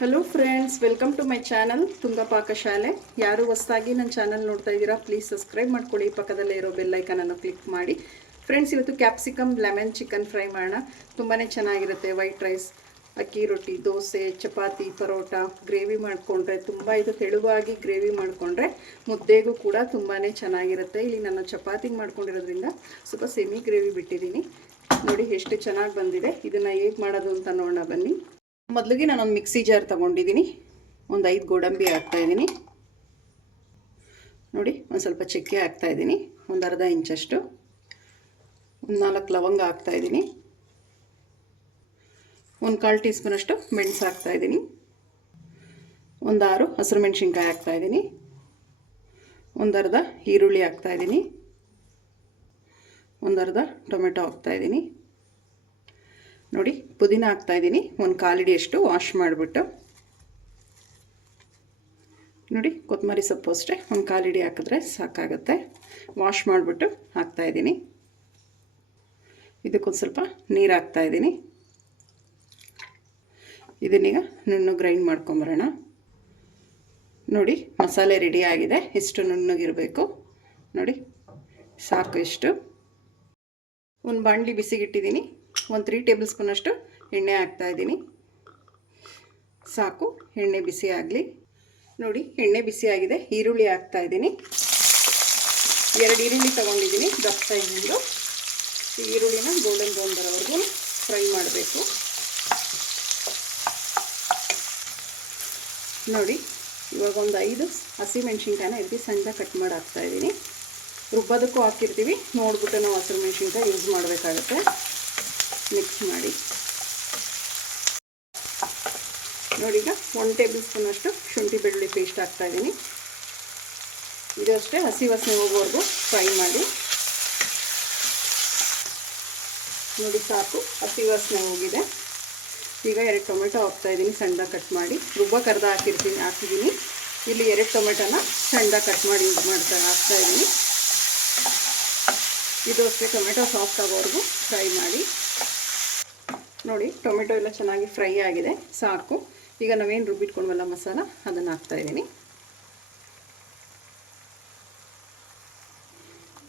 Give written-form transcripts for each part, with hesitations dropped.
Hello friends, welcome to my channel Tunga Pakashale. ಯಾರು ಹೊಸದಾಗಿ ನನ್ನ ಚಾನಲ್ ನೋಡ್ತಾ ಇದ್ದೀರಾ, ಪ್ಲೀಸ್ ಸಬ್ಸ್ಕ್ರೈಬ್ ಮಾಡ್ಕೊಳ್ಳಿ. ಪಕ್ಕದಲ್ಲೇ ಇರೋ ಬೆಲ್ ಐಕನನ್ನು ಕ್ಲಿಕ್ ಮಾಡಿ. ಫ್ರೆಂಡ್ಸ್, ಇವತ್ತು ಕ್ಯಾಪ್ಸಿಕಮ್ ಲೆಮನ್ ಚಿಕನ್ ಫ್ರೈ ಮಾಡೋಣ. ತುಂಬಾ ಚೆನ್ನಾಗಿರುತ್ತೆ. ವೈಟ್ ರೈಸ್, ಅಕ್ಕಿ ರೊಟ್ಟಿ, ದೋಸೆ, ಚಪಾತಿ, ಪರೋಟ ಗ್ರೇವಿ ಮಾಡಿಕೊಂಡ್ರೆ, ತುಂಬ ಇದು ತೆಳುವಾಗಿ ಗ್ರೇವಿ ಮಾಡಿಕೊಂಡ್ರೆ ಮುದ್ದೆಗೂ ಕೂಡ ತುಂಬಾ ಚೆನ್ನಾಗಿರುತ್ತೆ. ಇಲ್ಲಿ ನಾನು ಚಪಾತಿ ಮಾಡ್ಕೊಂಡಿರೋದ್ರಿಂದ ಸ್ವಲ್ಪ ಸೆಮಿ ಗ್ರೇವಿ ಬಿಟ್ಟಿದ್ದೀನಿ. ನೋಡಿ ಎಷ್ಟು ಚೆನ್ನಾಗಿ ಬಂದಿದೆ. ಇದನ್ನು ಹೇಗೆ ಮಾಡೋದು ಅಂತ ನೋಡೋಣ ಬನ್ನಿ. ಮೊದಲಿಗೆ ನಾನೊಂದು ಮಿಕ್ಸಿ ಜಾರ್ ತೊಗೊಂಡಿದ್ದೀನಿ. ಒಂದು 5 ಗೋಡಂಬಿ ಹಾಕ್ತಾಯಿದ್ದೀನಿ. ನೋಡಿ, ಒಂದು ಸ್ವಲ್ಪ ಚಕ್ಕೆ ಹಾಕ್ತಾಯಿದ್ದೀನಿ. ಒಂದು ಅರ್ಧ ಇಂಚಷ್ಟು. ಒಂದು 4 ಲವಂಗ ಹಾಕ್ತಾಯಿದ್ದೀನಿ. ಒಂದು 1/4 ಟೀ ಸ್ಪೂನಷ್ಟು ಮೆಣಸು ಹಾಕ್ತಾಯಿದ್ದೀನಿ. ಒಂದು 6 ಹಸಿರು ಮೆಣಸಿನ್ಕಾಯಿ ಹಾಕ್ತಾಯಿದ್ದೀನಿ. ಒಂದು ಅರ್ಧ ಈರುಳ್ಳಿ ಹಾಕ್ತಾಯಿದ್ದೀನಿ. ಒಂದು ಅರ್ಧ ಟೊಮೆಟೊ ಹಾಕ್ತಾಯಿದ್ದೀನಿ. ನೋಡಿ, ಪುದೀನ ಹಾಕ್ತಾಯಿದ್ದೀನಿ. ಒಂದು 1/4 ಹಿಡಿಯಷ್ಟು ವಾಶ್ ಮಾಡಿಬಿಟ್ಟು. ನೋಡಿ, ಕೊತ್ತಂಬರಿ ಸೊಪ್ಪು ಅಷ್ಟೇ ಒಂದು 1/4 ಹಿಡಿ ಹಾಕಿದ್ರೆ ಸಾಕಾಗುತ್ತೆ. ವಾಶ್ ಮಾಡಿಬಿಟ್ಟು ಹಾಕ್ತಾಯಿದ್ದೀನಿ. ಇದಕ್ಕೊಂದು ಸ್ವಲ್ಪ ನೀರು ಹಾಕ್ತಾಯಿದ್ದೀನಿ. ಇದನ್ನೀಗ ನುಣ್ಣಗೆ ಗ್ರೈಂಡ್ ಮಾಡ್ಕೊಂಬರೋಣ. ನೋಡಿ, ಮಸಾಲೆ ರೆಡಿ ಆಗಿದೆ. ಇಷ್ಟು ನುಣ್ಣಗಿರಬೇಕು. ನೋಡಿ, ಸಾಕು ಇಷ್ಟು. ಒಂದು ಬಾಣಲಿ ಬಿಸಿಗಿಟ್ಟಿದ್ದೀನಿ. ಒಂದು 3 ಟೇಬಲ್ ಸ್ಪೂನಷ್ಟು ಎಣ್ಣೆ ಹಾಕ್ತಾಯಿದ್ದೀನಿ. ಸಾಕು, ಎಣ್ಣೆ ಬಿಸಿ ಆಗಲಿ. ನೋಡಿ, ಎಣ್ಣೆ ಬಿಸಿ ಆಗಿದೆ. ಈರುಳ್ಳಿ ಹಾಕ್ತಾಯಿದ್ದೀನಿ. 2 ಈರುಳ್ಳಿ ತೊಗೊಂಡಿದ್ದೀನಿ, ದಪ್ಪ ಸೈಜಿಂದು. ಈ ಈರುಳ್ಳಿನ ಗೋಲ್ಡನ್ ಬ್ರೌನ್ ಬರೋವರೆಗೂ ಫ್ರೈ ಮಾಡಬೇಕು. ನೋಡಿ, ಇವಾಗ ಒಂದು 5 ಹಸಿ ಮೆಣಸಿನ್ಕಾಯಿನ ಇದಕ್ಕೆ ಸಣ್ಣದಾಗಿ ಕಟ್ ಮಾಡಿ ಹಾಕ್ತಾಯಿದ್ದೀನಿ. ರುಬ್ಬೋದಕ್ಕೂ ಹಾಕಿರ್ತೀವಿ, ನೋಡ್ಬಿಟ್ಟು ನಾವು ಹಸಿರು ಮೆಣಸಿನ್ಕಾಯಿ ಯೂಸ್ ಮಾಡಬೇಕಾಗತ್ತೆ. ಮಿಕ್ಸ್ ಮಾಡಿ. ನೋಡಿ, ಈಗ 1 ಟೇಬಲ್ ಸ್ಪೂನಷ್ಟು ಶುಂಠಿ ಬೆಳ್ಳುಳ್ಳಿ ಪೇಸ್ಟ್ ಹಾಕ್ತಾಯಿದ್ದೀನಿ. ಇದು ಅಷ್ಟೇ ಹಸಿ ವಾಸನೆ ಹೋಗೋವರೆಗೂ ಫ್ರೈ ಮಾಡಿ. ನೋಡಿ, ಸಾಕು, ಹಸಿ ವಾಸನೆ ಹೋಗಿದೆ. ಈಗ 2 ಟೊಮೆಟೊ ಹಾಕ್ತಾಯಿದ್ದೀನಿ, ಸಣ್ಣದಾಗಿ ಕಟ್ ಮಾಡಿ. ರುಬ್ಬಕ್ಕೆ ಅರ್ಧ ಹಾಕಿದ್ದೀನಿ. ಇಲ್ಲಿ 2 ಟೊಮೆಟೊನ ಸಣ್ಣದಾಗಿ ಕಟ್ ಮಾಡಿ ಹಾಕ್ತಾಯಿದ್ದೀನಿ. ಇದು ಅಷ್ಟೇ ಟೊಮೆಟೊ ಸಾಫ್ಟ್ ಆಗೋವರೆಗೂ ಫ್ರೈ ಮಾಡಿ. ನೋಡಿ, ಟೊಮೆಟೊ ಎಲ್ಲ ಚೆನ್ನಾಗಿ ಫ್ರೈ ಆಗಿದೆ. ಸಾಕು. ಈಗ ನಾವೇನು ರುಬ್ಬಿಟ್ಕೊಂಡ್ವಲ್ಲ ಮಸಾಲ, ಅದನ್ನು ಹಾಕ್ತಾಯಿದ್ದೀನಿ.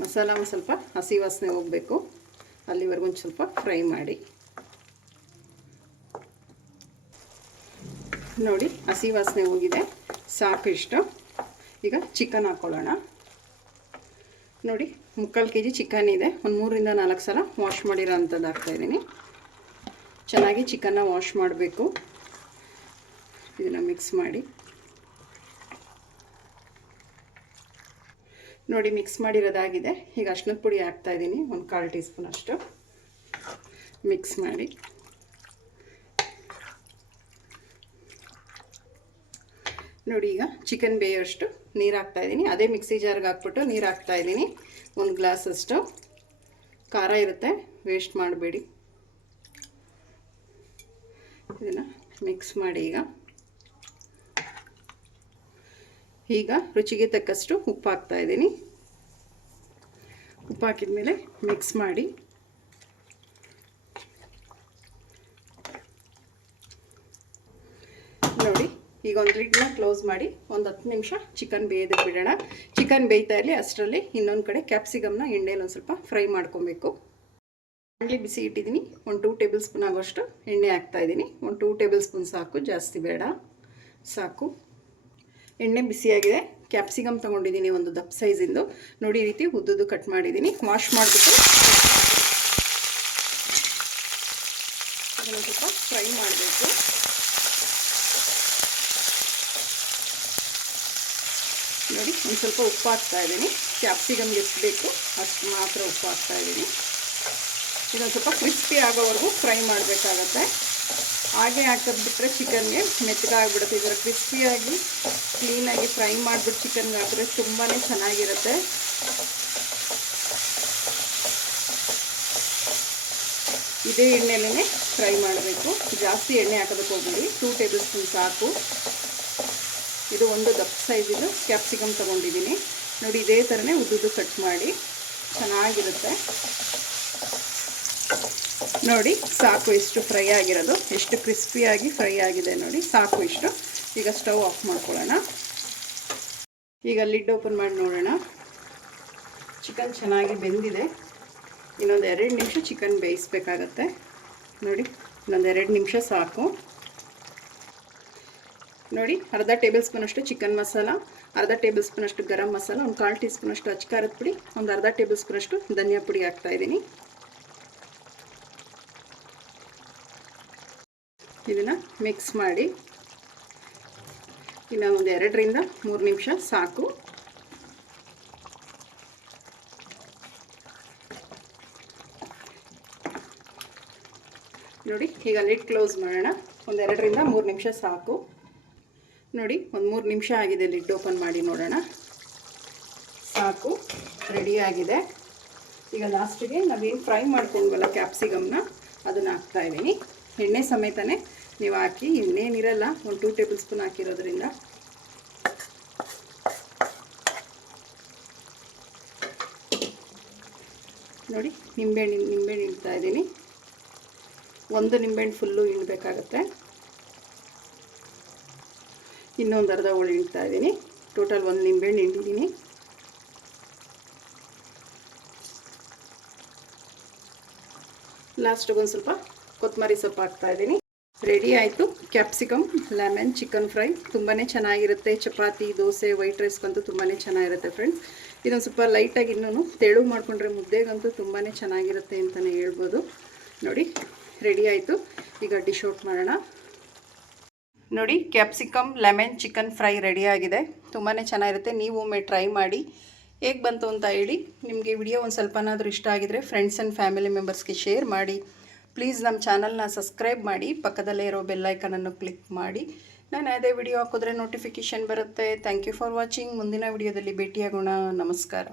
ಮಸಾಲ ಒಂದು ಸ್ವಲ್ಪ ಹಸಿ ವಾಸನೆ ಹೋಗಬೇಕು, ಅಲ್ಲಿವರೆಗೂ ಒಂದು ಸ್ವಲ್ಪ ಫ್ರೈ ಮಾಡಿ. ನೋಡಿ, ಹಸಿ ವಾಸನೆ ಹೋಗಿದೆ. ಸಾಕು ಇಷ್ಟು. ಈಗ ಚಿಕನ್ ಹಾಕ್ಕೊಳ್ಳೋಣ. ನೋಡಿ, 3/4 kg ಚಿಕನ್ ಇದೆ. ಒಂದು 3 ರಿಂದ 4 ಸಲ ವಾಶ್ ಮಾಡಿರೋ ಅಂಥದ್ದು ಹಾಕ್ತಾಯಿದ್ದೀನಿ. ಚೆನ್ನಾಗಿ ಚಿಕನ್ನ ವಾಶ್ ಮಾಡಬೇಕು. ಇದನ್ನು ಮಿಕ್ಸ್ ಮಾಡಿ. ನೋಡಿ, ಮಿಕ್ಸ್ ಮಾಡಿರೋದಾಗಿದೆ. ಈಗ ಅರಿಶಿನದ ಪುಡಿ ಹಾಕ್ತಾಯಿದ್ದೀನಿ, ಒಂದು 1/4 ಟೀ ಸ್ಪೂನ್ ಅಷ್ಟು. ಮಿಕ್ಸ್ ಮಾಡಿ. ನೋಡಿ, ಈಗ ಚಿಕನ್ ಬೇಯೋಷ್ಟು ನೀರು ಹಾಕ್ತಾಯಿದ್ದೀನಿ. ಅದೇ ಮಿಕ್ಸಿ ಜಾರ್ಗೆ ಹಾಕ್ಬಿಟ್ಟು ನೀರು ಹಾಕ್ತಾಯಿದ್ದೀನಿ. 1 ಗ್ಲಾಸಷ್ಟು. ಖಾರ ಇರುತ್ತೆ, ವೇಸ್ಟ್ ಮಾಡಬೇಡಿ. ಇದನ್ನು ಮಿಕ್ಸ್ ಮಾಡಿ. ಈಗ ರುಚಿಗೆ ತಕ್ಕಷ್ಟು ಉಪ್ಪು ಹಾಕ್ತಾಯಿದ್ದೀನಿ. ಉಪ್ಪು ಹಾಕಿದ ಮೇಲೆ ಮಿಕ್ಸ್ ಮಾಡಿ. ನೋಡಿ, ಈಗ ಒಂದು ಲಿಡ್ನ ಕ್ಲೋಸ್ ಮಾಡಿ ಒಂದು 10 ನಿಮಿಷ ಚಿಕನ್ ಬೇಯೋದಕ್ಕೆ ಬಿಡೋಣ. ಚಿಕನ್ ಬೇಯ್ತಾ ಇರಲಿ, ಅಷ್ಟರಲ್ಲಿ ಇನ್ನೊಂದು ಕಡೆ ಕ್ಯಾಪ್ಸಿಕಮ್ನ ಎಣ್ಣೆಯಲ್ಲಿ ಒಂದು ಸ್ವಲ್ಪ ಫ್ರೈ ಮಾಡ್ಕೊಬೇಕು. ಬಾಣಲಿ ಬಿಸಿ ಇಟ್ಟಿದ್ದೀನಿ. ಒಂದು 2 ಟೇಬಲ್ ಸ್ಪೂನ್ ಆಗೋಷ್ಟು ಎಣ್ಣೆ ಹಾಕ್ತಾಯಿದ್ದೀನಿ. ಒಂದು 2 ಟೇಬಲ್ ಸ್ಪೂನ್ ಸಾಕು, ಜಾಸ್ತಿ ಬೇಡ. ಸಾಕು. ಎಣ್ಣೆ ಬಿಸಿಯಾಗಿದೆ. ಕ್ಯಾಪ್ಸಿಕಮ್ ತೊಗೊಂಡಿದ್ದೀನಿ, ಒಂದು ದಪ್ಪ ಸೈಜಿಂದು. ನೋಡಿ, ಈ ರೀತಿ ಉದ್ದುದ್ದು ಕಟ್ ಮಾಡಿದ್ದೀನಿ. ವಾಶ್ ಮಾಡಿಬಿಟ್ಟು ಅದನ್ನು ಸ್ವಲ್ಪ ಫ್ರೈ ಮಾಡಬೇಕು. ನೋಡಿ, ಒಂದು ಸ್ವಲ್ಪ ಉಪ್ಪು ಹಾಕ್ತಾಯಿದ್ದೀನಿ. ಕ್ಯಾಪ್ಸಿಕಮ್ಗೆ ಎಷ್ಟು ಬೇಕು ಅಷ್ಟು ಮಾತ್ರ ಉಪ್ಪು ಹಾಕ್ತಾಯಿದ್ದೀನಿ. ಇದೊಂದು ಸ್ವಲ್ಪ ಕ್ರಿಸ್ಪಿ ಆಗೋವರೆಗೂ ಫ್ರೈ ಮಾಡಬೇಕಾಗತ್ತೆ. ಹಾಗೆ ಹಾಕಿಬಿಟ್ರೆ ಚಿಕನ್ಗೆ ಮೆತ್ತಗಾಗ್ಬಿಡುತ್ತೆ. ಇದರ ಕ್ರಿಸ್ಪಿಯಾಗಿ ಕ್ಲೀನಾಗಿ ಫ್ರೈ ಮಾಡಿಬಿಟ್ಟು ಚಿಕನ್ಗೆ ಹಾಕಿದ್ರೆ ತುಂಬಾ ಚೆನ್ನಾಗಿರುತ್ತೆ. ಇದೇ ಎಣ್ಣೆಲೇ ಫ್ರೈ ಮಾಡಬೇಕು. ಜಾಸ್ತಿ ಎಣ್ಣೆ ಹಾಕೋದಕ್ಕೆ ಹೋಗ್ಬಿಡಿ. 2 ಟೇಬಲ್ ಸ್ಪೂನ್ ಸಾಕು. ಇದು ಒಂದು ದಪ್ಪ ಸೈಜಿದು ಕ್ಯಾಪ್ಸಿಕಮ್ ತೊಗೊಂಡಿದ್ದೀನಿ. ನೋಡಿ, ಇದೇ ಥರನೇ ಉದ್ದುದ್ದು ಕಟ್ ಮಾಡಿ, ಚೆನ್ನಾಗಿರುತ್ತೆ. ನೋಡಿ ಸಾಕು, ಇಷ್ಟು ಫ್ರೈ ಆಗಿರೋದು, ಎಷ್ಟು ಕ್ರಿಸ್ಪಿಯಾಗಿ ಫ್ರೈ ಆಗಿದೆ ನೋಡಿ, ಸಾಕು ಇಷ್ಟು. ಈಗ ಸ್ಟವ್ ಆಫ್ ಮಾಡ್ಕೊಳ್ಳೋಣ. ಈಗ ಲಿಡ್ ಓಪನ್ ಮಾಡಿ ನೋಡೋಣ. ಚಿಕನ್ ಚೆನ್ನಾಗಿ ಬೆಂದಿದೆ. ಇನ್ನೊಂದು 2 ನಿಮಿಷ ಚಿಕನ್ ಬೇಯಿಸ್ಬೇಕಾಗತ್ತೆ ನೋಡಿ. ಇನ್ನೊಂದು 2 ನಿಮಿಷ ಸಾಕು ನೋಡಿ. ಅರ್ಧ ಟೇಬಲ್ ಸ್ಪೂನಷ್ಟು ಚಿಕನ್ ಮಸಾಲ, ಅರ್ಧ ಟೇಬಲ್ ಸ್ಪೂನಷ್ಟು ಗರಂ ಮಸಾಲ, ಒಂದು 1/4 ಟೀ ಸ್ಪೂನಷ್ಟು ಅಚ್ಕಾರದ ಪುಡಿ, ಒಂದು ಅರ್ಧ ಟೇಬಲ್ ಸ್ಪೂನಷ್ಟು ಧನಿಯಾ ಪುಡಿ ಹಾಕ್ತಾಯಿದ್ದೀನಿ. ಇದನ್ನು ಮಿಕ್ಸ್ ಮಾಡಿ ಇನ್ನು ಒಂದು 2 ರಿಂದ 3 ನಿಮಿಷ ಸಾಕು. ನೋಡಿ ಈಗ ಲಿಡ್ ಕ್ಲೋಸ್ ಮಾಡೋಣ. ಒಂದು 2 ರಿಂದ 3 ನಿಮಿಷ ಸಾಕು ನೋಡಿ. ಒಂದು 3 ನಿಮಿಷ ಆಗಿದೆ. ಲಿಡ್ ಓಪನ್ ಮಾಡಿ ನೋಡೋಣ. ಸಾಕು, ರೆಡಿಯಾಗಿದೆ. ಈಗ ಲಾಸ್ಟಿಗೆ ನಾವೇನು ಫ್ರೈ ಮಾಡ್ಕೊಂಡ್ವಲ್ಲ ಕ್ಯಾಪ್ಸಿಕಮ್ನ, ಅದನ್ನು ಹಾಕ್ತಾಯಿದ್ದೀನಿ. ಎಣ್ಣೆ ಸಮೇತನೇ ನೀವು ಹಾಕಿ, ಇನ್ನೇನಿರಲ್ಲ, ಒಂದು 2 ಟೇಬಲ್ ಸ್ಪೂನ್ ಹಾಕಿರೋದ್ರಿಂದ. ನೋಡಿ ನಿಂಬೆಹಣ್ಣು ಇಡ್ತಾ ಇದ್ದೀನಿ. 1 ನಿಂಬೆಹಣ್ಣು ಫುಲ್ಲು ಹಿಂಡಬೇಕಾಗತ್ತೆ. ಇನ್ನೊಂದು ಅರ್ಧ ಹೋಳು ಹಿಂಡ್ತಾ ಇದ್ದೀನಿ. ಟೋಟಲ್ 1 ನಿಂಬೆಹಣ್ಣು ಹಿಂಡಿದ್ದೀನಿ. ಲಾಸ್ಟಿಗೆ ಒಂದು ಸ್ವಲ್ಪ ಕೊತ್ತಂಬರಿ ಸೊಪ್ಪು ಹಾಕ್ತಾಯಿದ್ದೀನಿ. ರೆಡಿ ಆಯಿತು ಕ್ಯಾಪ್ಸಿಕಮ್ ಲೆಮನ್ ಚಿಕನ್ ಫ್ರೈ. ತುಂಬಾ ಚೆನ್ನಾಗಿರುತ್ತೆ. ಚಪಾತಿ, ದೋಸೆ, ವೈಟ್ ರೈಸ್ಗಂತೂ ತುಂಬಾ ಚೆನ್ನಾಗಿರುತ್ತೆ ಫ್ರೆಂಡ್ಸ್. ಇದೊಂದು ಸ್ವಲ್ಪ ಲೈಟಾಗಿ ಇನ್ನೂ ತೆಳು ಮಾಡಿಕೊಂಡ್ರೆ ಮುದ್ದೆಗಂತೂ ತುಂಬಾ ಚೆನ್ನಾಗಿರುತ್ತೆ ಅಂತಲೇ ಹೇಳ್ಬೋದು. ನೋಡಿ ರೆಡಿ ಆಯಿತು. ಈಗ ಡಿಶ್ ಔಟ್ ಮಾಡೋಣ. ನೋಡಿ ಕ್ಯಾಪ್ಸಿಕಮ್ ಲೆಮನ್ ಚಿಕನ್ ಫ್ರೈ ರೆಡಿಯಾಗಿದೆ. ತುಂಬಾ ಚೆನ್ನಾಗಿರುತ್ತೆ. ನೀವು ಒಮ್ಮೆ ಟ್ರೈ ಮಾಡಿ ಹೇಗೆ ಬಂತು ಅಂತ ಹೇಳಿ. ನಿಮಗೆ ವಿಡಿಯೋ ಒಂದು ಸ್ವಲ್ಪನಾದರೂ ಇಷ್ಟ ಆಗಿದರೆ ಫ್ರೆಂಡ್ಸ್ ಆ್ಯಂಡ್ ಫ್ಯಾಮಿಲಿ ಮೆಂಬರ್ಸ್ಗೆ ಶೇರ್ ಮಾಡಿ. ಪ್ಲೀಸ್ ನಮ್ಮ ಚಾನಲ್ನ ಸಬ್ಸ್ಕ್ರೈಬ್ ಮಾಡಿ, ಪಕ್ಕದಲ್ಲೇ ಇರೋ ಬೆಲ್ಲೈಕನನ್ನು ಕ್ಲಿಕ್ ಮಾಡಿ. ನಾನು ಯಾವುದೇ ವಿಡಿಯೋ ಹಾಕಿದ್ರೆ ನೋಟಿಫಿಕೇಷನ್ ಬರುತ್ತೆ. Thank you for watching. ಮುಂದಿನ ವಿಡಿಯೋದಲ್ಲಿ ಭೇಟಿಯಾಗೋಣ. ನಮಸ್ಕಾರ.